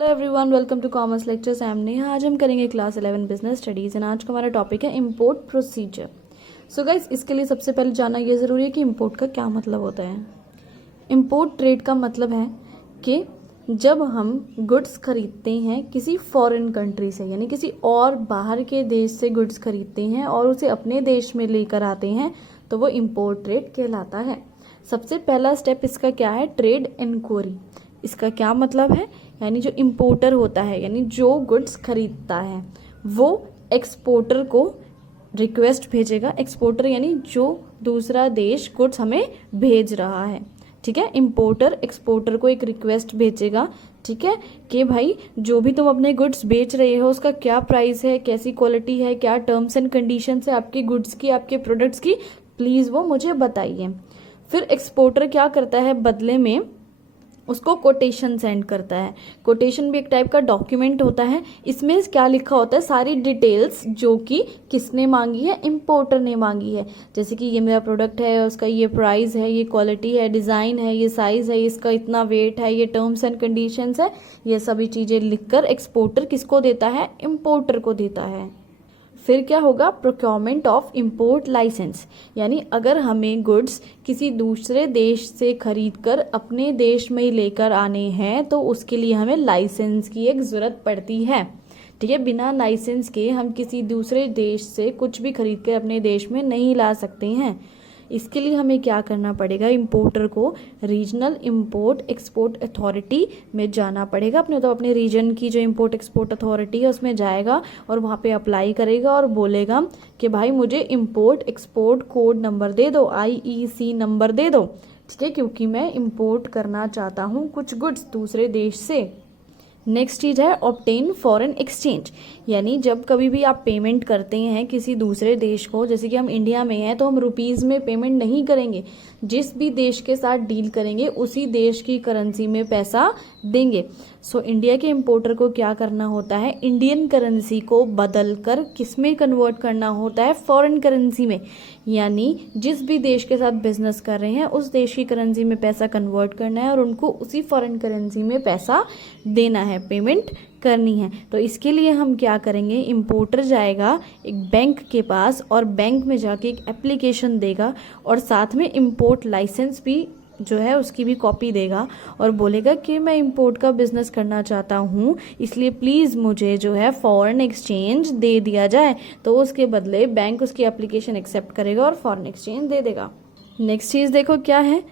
Hello everyone, welcome to commerce lectures. I am Neha. आज हम करेंगे क्लास 11 बिजनेस स्टडीज़ एंड आज का हमारा टॉपिक है इंपोर्ट प्रोसीजर। सो गाइस, इसके लिए सबसे पहले जानना ये ज़रूरी है कि इंपोर्ट का क्या मतलब होता है। इंपोर्ट ट्रेड का मतलब है कि जब हम गुड्स खरीदते हैं किसी फॉरेन कंट्री से, यानी किसी और बाहर के देश से गुड्स खरीदते हैं और उसे अपने देश में लेकर आते हैं, तो वो इंपोर्ट ट्रेड कहलाता है। सबसे पहला स्टेप इसका क्या है? Trade inquiry. इसका क्या मतलब है? यानी जो इंपोर्टर होता है, यानी जो गुड्स खरीदता है, वो एक्सपोर्टर को रिक्वेस्ट भेजेगा। एक्सपोर्टर यानी जो दूसरा देश गुड्स हमें भेज रहा है, ठीक है। इंपोर्टर एक्सपोर्टर को एक रिक्वेस्ट भेजेगा, ठीक है, कि भाई जो भी तुम अपने गुड्स बेच रहे हो उसका क्या प्राइस है, कैसी क्वालिटी है, क्या टर्म्स एंड कंडीशंस है आपके गुड्स की, आपके प्रोडक्ट्स की, प्लीज़ वो मुझे बताइए। फिर एक्सपोर्टर क्या करता है? बदले में उसको कोटेशन सेंड करता है। कोटेशन भी एक टाइप का डॉक्यूमेंट होता है। इसमें क्या लिखा होता है? सारी डिटेल्स जो कि किसने मांगी है? इंपोर्टर ने मांगी है। जैसे कि ये मेरा प्रोडक्ट है, उसका ये प्राइस है, ये क्वालिटी है, डिज़ाइन है, ये साइज़ है, इसका इतना वेट है, ये टर्म्स एंड कंडीशंस है। ये सभी चीज़ें लिखकर एक्सपोर्टर किसको देता है? इंपोर्टर को देता है। फिर क्या होगा? Procurement of import licence. यानी अगर हमें गुड्स किसी दूसरे देश से खरीदकर अपने देश में लेकर आने हैं तो उसके लिए हमें लाइसेंस की एक ज़रूरत पड़ती है, ठीक है। बिना लाइसेंस के हम किसी दूसरे देश से कुछ भी खरीद कर अपने देश में नहीं ला सकते हैं। इसके लिए हमें क्या करना पड़ेगा? इंपोर्टर को रीजनल इंपोर्ट एक्सपोर्ट अथॉरिटी में जाना पड़ेगा। अपने रीजन की जो इंपोर्ट एक्सपोर्ट अथॉरिटी है उसमें जाएगा और वहाँ पे अप्लाई करेगा और बोलेगा कि भाई मुझे इंपोर्ट एक्सपोर्ट कोड नंबर दे दो, IEC नंबर दे दो, ठीक है, क्योंकि मैं इंपोर्ट करना चाहता हूँ कुछ गुड्स दूसरे देश से। नेक्स्ट चीज़ है ऑब्टेन फॉरेन एक्सचेंज। यानी जब कभी भी आप पेमेंट करते हैं किसी दूसरे देश को, जैसे कि हम इंडिया में हैं तो हम रुपीज़ में पेमेंट नहीं करेंगे। जिस भी देश के साथ डील करेंगे उसी देश की करेंसी में पैसा देंगे। सो इंडिया के इंपोर्टर को क्या करना होता है? इंडियन करेंसी को बदल कर किस में कन्वर्ट करना होता है? फॉरेन करेंसी में। यानी जिस भी देश के साथ बिजनेस कर रहे हैं उस देश की करेंसी में पैसा कन्वर्ट करना है और उनको उसी फॉरेन करेंसी में पैसा देना है, पेमेंट करनी है। तो इसके लिए हम क्या करेंगे? इंपोर्टर जाएगा एक बैंक के पास और बैंक में जाके एक एप्लीकेशन देगा और साथ में इंपोर्ट लाइसेंस भी जो है उसकी भी कॉपी देगा और बोलेगा कि मैं इंपोर्ट का बिजनेस करना चाहता हूँ, इसलिए प्लीज़ मुझे जो है फॉरेन एक्सचेंज दे दिया जाए। तो उसके बदले बैंक उसकी एप्लीकेशन एक्सेप्ट करेगा और फॉरेन एक्सचेंज दे देगा। नेक्स्ट चीज़ देखो क्या है।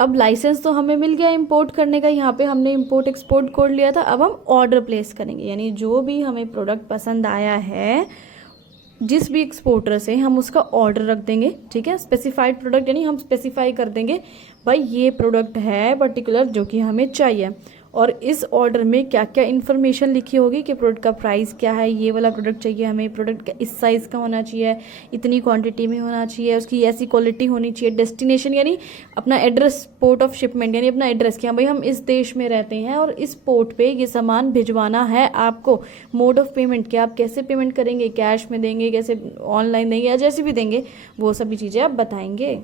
अब लाइसेंस तो हमें मिल गया इंपोर्ट करने का, यहाँ पे हमने इंपोर्ट एक्सपोर्ट कोड लिया था। अब हम ऑर्डर प्लेस करेंगे, यानी जो भी हमें प्रोडक्ट पसंद आया है जिस भी एक्सपोर्टर से, हम उसका ऑर्डर रख देंगे, ठीक है। स्पेसिफाइड प्रोडक्ट यानी हम स्पेसिफाई कर देंगे भाई ये प्रोडक्ट है पर्टिकुलर जो कि हमें चाहिए और इस ऑर्डर में क्या क्या इन्फॉर्मेशन लिखी होगी कि प्रोडक्ट का प्राइस क्या है, ये वाला प्रोडक्ट चाहिए हमें, प्रोडक्ट इस साइज़ का होना चाहिए, इतनी क्वांटिटी में होना चाहिए, उसकी ऐसी क्वालिटी होनी चाहिए, डेस्टिनेशन यानी अपना एड्रेस, पोर्ट ऑफ शिपमेंट यानी अपना एड्रेस कि हाँ भाई हम इस देश में रहते हैं और इस पोर्ट पे ये सामान भिजवाना है आपको। मोड ऑफ पेमेंट, क्या आप कैसे पेमेंट करेंगे, कैश में देंगे, कैसे ऑनलाइन देंगे या जैसे भी देंगे, वो सभी चीज़ें आप बताएंगे।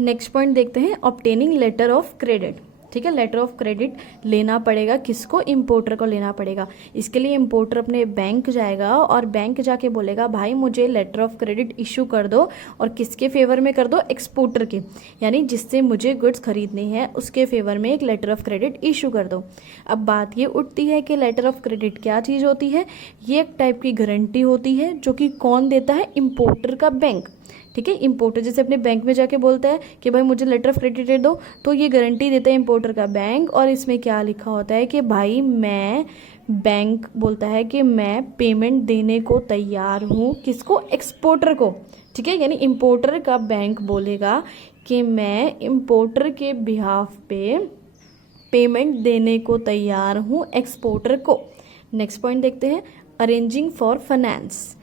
नेक्स्ट पॉइंट देखते हैं, ऑब्टेनिंग लेटर ऑफ क्रेडिट, ठीक है। लेटर ऑफ क्रेडिट लेना पड़ेगा किसको? इंपोर्टर को लेना पड़ेगा। इसके लिए इंपोर्टर अपने बैंक जाएगा और बैंक जाके बोलेगा भाई मुझे लेटर ऑफ क्रेडिट इशू कर दो, और किसके फेवर में कर दो? एक्सपोर्टर के, यानी जिससे मुझे गुड्स खरीदने हैं उसके फेवर में एक लेटर ऑफ क्रेडिट इशू कर दो। अब बात ये उठती है कि लेटर ऑफ क्रेडिट क्या चीज़ होती है? ये एक टाइप की गारंटी होती है जो कि कौन देता है? इंपोर्टर का बैंक, ठीक है। इंपोर्टर जैसे अपने बैंक में जाके बोलता है कि भाई मुझे लेटर ऑफ क्रेडिट दे दो, तो ये गारंटी देता है इंपोर्टर का बैंक। और इसमें क्या लिखा होता है कि भाई मैं, बैंक बोलता है कि मैं पेमेंट देने को तैयार हूँ, किसको? एक्सपोर्टर को, ठीक है। यानी इंपोर्टर का बैंक बोलेगा कि मैं इंपोर्टर के बिहाफ पे पेमेंट देने को तैयार हूँ एक्सपोर्टर को। नेक्स्ट पॉइंट देखते हैं, अरेंजिंग फॉर फाइनेंस।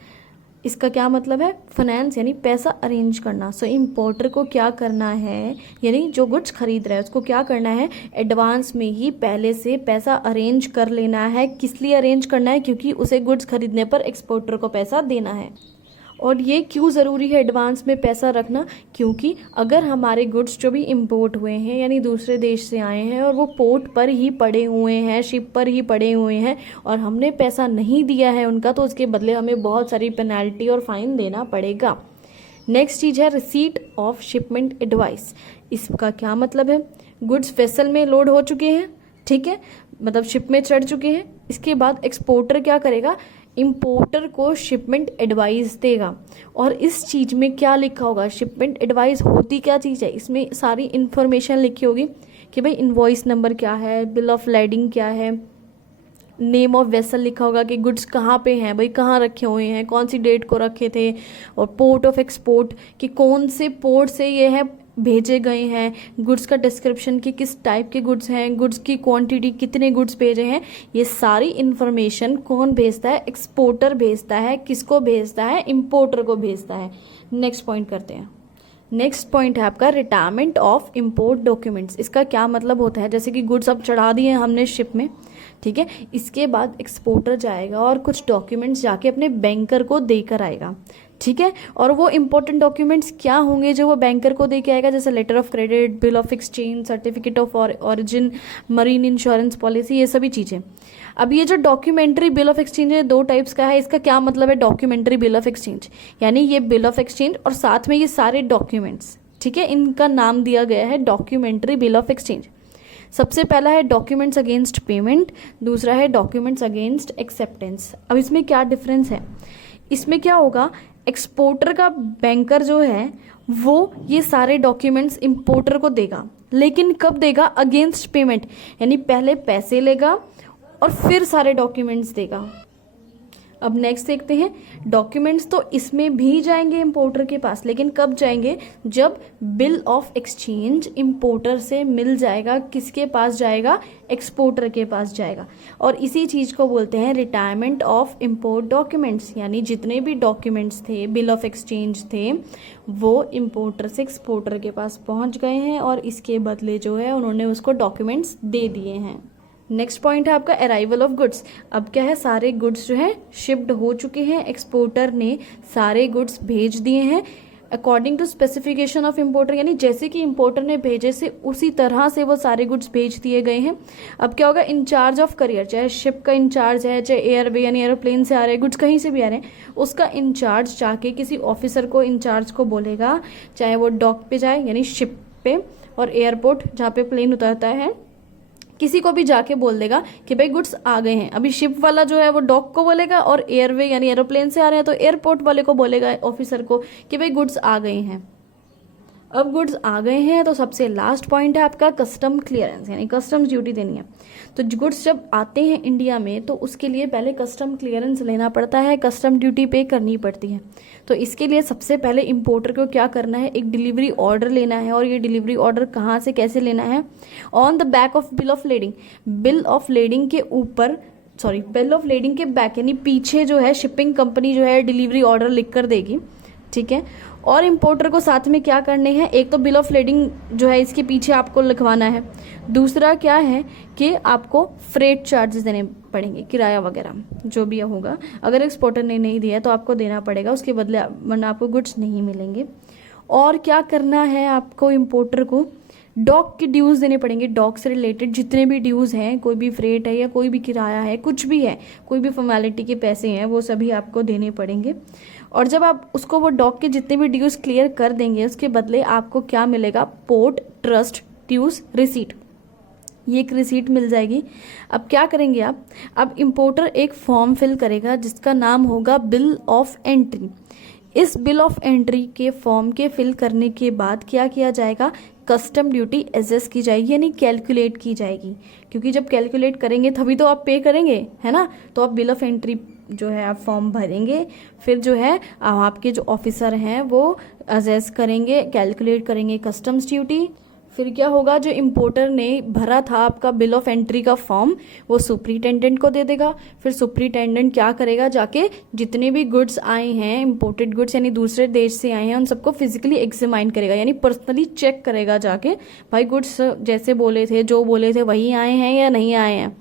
इसका क्या मतलब है? फाइनेंस यानी पैसा अरेंज करना। सो इंपोर्टर को क्या करना है, यानी जो गुड्स खरीद रहा है उसको क्या करना है? एडवांस में ही पहले से पैसा अरेंज कर लेना है। किस लिए अरेंज करना है? क्योंकि उसे गुड्स खरीदने पर एक्सपोर्टर को पैसा देना है। और ये क्यों ज़रूरी है एडवांस में पैसा रखना, क्योंकि अगर हमारे गुड्स जो भी इंपोर्ट हुए हैं यानी दूसरे देश से आए हैं और वो पोर्ट पर ही पड़े हुए हैं, शिप पर ही पड़े हुए हैं और हमने पैसा नहीं दिया है उनका, तो उसके बदले हमें बहुत सारी पेनल्टी और फाइन देना पड़ेगा। नेक्स्ट चीज़ है रिसीट ऑफ शिपमेंट एडवाइस। इसका क्या मतलब है, गुड्स वेसल में लोड हो चुके हैं, ठीक है, मतलब शिप में चढ़ चुके हैं। इसके बाद एक्सपोर्टर क्या करेगा, इंपोर्टर को शिपमेंट एडवाइस देगा। और इस चीज़ में क्या लिखा होगा, शिपमेंट एडवाइस होती क्या चीज़ है, इसमें सारी इन्फॉर्मेशन लिखी होगी कि भाई इनवॉइस नंबर क्या है, बिल ऑफ लैडिंग क्या है, नेम ऑफ वेसल लिखा होगा कि गुड्स कहाँ पे हैं, भाई कहाँ रखे हुए हैं, कौन सी डेट को रखे थे, और पोर्ट ऑफ एक्सपोर्ट कि कौन से पोर्ट से ये है भेजे गए हैं, गुड्स का डिस्क्रिप्शन कि किस टाइप के गुड्स हैं, गुड्स की क्वांटिटी, कितने गुड्स भेजे हैं, ये सारी इन्फॉर्मेशन कौन भेजता है, एक्सपोर्टर भेजता है। किसको भेजता है, इंपोर्टर को भेजता है। नेक्स्ट पॉइंट करते हैं। नेक्स्ट पॉइंट है आपका रिटायरमेंट ऑफ इम्पोर्ट डॉक्यूमेंट्स। इसका क्या मतलब होता है, जैसे कि गुड्स अब चढ़ा दिए हमने शिप में, ठीक है, इसके बाद एक्सपोर्टर जाएगा और कुछ डॉक्यूमेंट्स जाके अपने बैंकर को देकर आएगा, ठीक है। और वो इंपॉर्टेंट डॉक्यूमेंट्स क्या होंगे जो वो बैंकर को दे के आएगा, जैसे letter of credit, bill of exchange, certificate of origin, marine insurance policy, ये सभी चीज़ें। अब ये जो डॉक्यूमेंट्री बिल ऑफ एक्सचेंज है, दो टाइप्स का है। इसका क्या मतलब है, डॉक्यूमेंट्री बिल ऑफ एक्सचेंज यानी ये बिल ऑफ एक्सचेंज और साथ में ये सारे डॉक्यूमेंट्स, ठीक है, इनका नाम दिया गया है डॉक्यूमेंट्री बिल ऑफ एक्सचेंज। सबसे पहला है डॉक्यूमेंट्स अगेंस्ट पेमेंट, दूसरा है डॉक्यूमेंट्स अगेंस्ट एक्सेप्टेंस। अब इसमें क्या डिफरेंस है, इसमें क्या होगा, एक्सपोर्टर का बैंकर जो है वो ये सारे डॉक्यूमेंट्स इंपोर्टर को देगा, लेकिन कब देगा, अगेंस्ट पेमेंट, यानी पहले पैसे लेगा और फिर सारे डॉक्यूमेंट्स देगा। अब नेक्स्ट देखते हैं, डॉक्यूमेंट्स तो इसमें भी जाएंगे इंपोर्टर के पास, लेकिन कब जाएंगे, जब बिल ऑफ एक्सचेंज इंपोर्टर से मिल जाएगा। किसके पास जाएगा, एक्सपोर्टर के पास जाएगा। और इसी चीज़ को बोलते हैं रिटायरमेंट ऑफ इंपोर्ट डॉक्यूमेंट्स, यानी जितने भी डॉक्यूमेंट्स थे, बिल ऑफ एक्सचेंज थे, वो इंपोर्टर से एक्सपोर्टर के पास पहुंच गए हैं और इसके बदले जो है उन्होंने उसको डॉक्यूमेंट्स दे दिए हैं। नेक्स्ट पॉइंट है आपका अराइवल ऑफ गुड्स। अब क्या है, सारे गुड्स जो है शिप्ड हो चुके हैं, एक्सपोर्टर ने सारे गुड्स भेज दिए हैं according to specification of importer, यानी जैसे कि इंपोर्टर ने भेजे से उसी तरह से वो सारे गुड्स भेज दिए गए हैं। अब क्या होगा, इंचार्ज ऑफ करियर, चाहे शिप का इंचार्ज है, चाहे एयरवे यानी एरोप्लेन से आ रहे हैं गुड्स, कहीं से भी आ रहे हैं, उसका इंचार्ज जाके किसी ऑफिसर को, इंचार्ज को बोलेगा, चाहे वो डॉक पे जाए यानी शिप पे, और एयरपोर्ट जहाँ पे प्लेन उतरता है, किसी को भी जाके बोल देगा कि भाई गुड्स आ गए हैं। अभी शिप वाला जो है वो डॉक को बोलेगा, और एयरवे यानी एरोप्लेन से आ रहे हैं तो एयरपोर्ट वाले को बोलेगा, ऑफिसर को, कि भाई गुड्स आ गए हैं। अब गुड्स आ गए हैं तो सबसे लास्ट पॉइंट है आपका कस्टम क्लियरेंस, यानी कस्टम्स ड्यूटी देनी है। तो गुड्स जब आते हैं इंडिया में तो उसके लिए पहले कस्टम क्लियरेंस लेना पड़ता है, कस्टम ड्यूटी पे करनी पड़ती है। तो इसके लिए सबसे पहले इंपोर्टर को क्या करना है, एक डिलीवरी ऑर्डर लेना है। और ये डिलीवरी ऑर्डर कहाँ से कैसे लेना है, on the back of bill of lading, bill of lading के ऊपर, सॉरी बिल ऑफ लेडिंग के बैक यानी पीछे जो है शिपिंग कंपनी जो है डिलीवरी ऑर्डर लिख कर देगी, ठीक है। और इंपोर्टर को साथ में क्या करने हैं, एक तो बिल ऑफ लेडिंग जो है इसके पीछे आपको लिखवाना है, दूसरा क्या है कि आपको फ्रेट चार्जेस देने पड़ेंगे, किराया वगैरह जो भी होगा। अगर एक्सपोर्टर ने नहीं दिया तो आपको देना पड़ेगा, उसके बदले वरना आपको गुड्स नहीं मिलेंगे। और क्या करना है आपको, इंपोर्टर को डॉक के ड्यूज़ देने पड़ेंगे। डॉक से रिलेटेड जितने भी ड्यूज़ हैं, कोई भी फ्रेट है या कोई भी किराया है, कुछ भी है, कोई भी फॉर्मेलिटी के पैसे हैं, वो सभी आपको देने पड़ेंगे। और जब आप उसको वो डॉक के जितने भी ड्यूज़ क्लियर कर देंगे, उसके बदले आपको क्या मिलेगा, पोर्ट ट्रस्ट ड्यूज़ रिसीट, ये एक रिसीट मिल जाएगी। अब क्या करेंगे आप, अब इंपोर्टर एक फॉर्म फिल करेगा जिसका नाम होगा बिल ऑफ एंट्री। इस बिल ऑफ एंट्री के फॉर्म के फिल करने के बाद क्या किया जाएगा, कस्टम ड्यूटी एसेस की जाएगी, यानी कैलकुलेट की जाएगी। क्योंकि जब कैलकुलेट करेंगे तभी तो आप पे करेंगे, है ना। तो आप बिल ऑफ एंट्री जो है आप फॉर्म भरेंगे, फिर जो है आपके जो ऑफिसर हैं वो एसेस करेंगे, कैलकुलेट करेंगे कस्टम्स ड्यूटी। फिर क्या होगा, जो इंपोर्टर ने भरा था आपका बिल ऑफ एंट्री का फॉर्म, वो सुपरिटेंडेंट को दे देगा। फिर सुपरिटेंडेंट क्या करेगा, जाके जितने भी गुड्स आए हैं, इंपोर्टेड गुड्स यानी दूसरे देश से आए हैं, उन सबको फिजिकली एग्जामाइन करेगा, यानी पर्सनली चेक करेगा जाके, भाई गुड्स जैसे बोले थे, जो बोले थे वही आए हैं या नहीं आए हैं।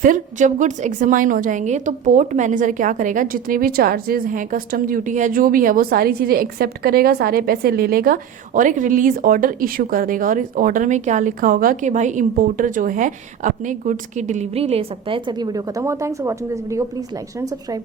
फिर जब गुड्स एग्जामाइन हो जाएंगे तो पोर्ट मैनेजर क्या करेगा, जितने भी चार्जेस हैं, कस्टम ड्यूटी है, जो भी है, वो सारी चीज़ें एक्सेप्ट करेगा, सारे पैसे ले लेगा और एक रिलीज ऑर्डर इशू कर देगा। और इस ऑर्डर में क्या लिखा होगा कि भाई इंपोर्टर जो है अपने गुड्स की डिलीवरी ले सकता है। चलिए वीडियो खत्म हुआ। Thanks for watching this video. Please like and subscribe.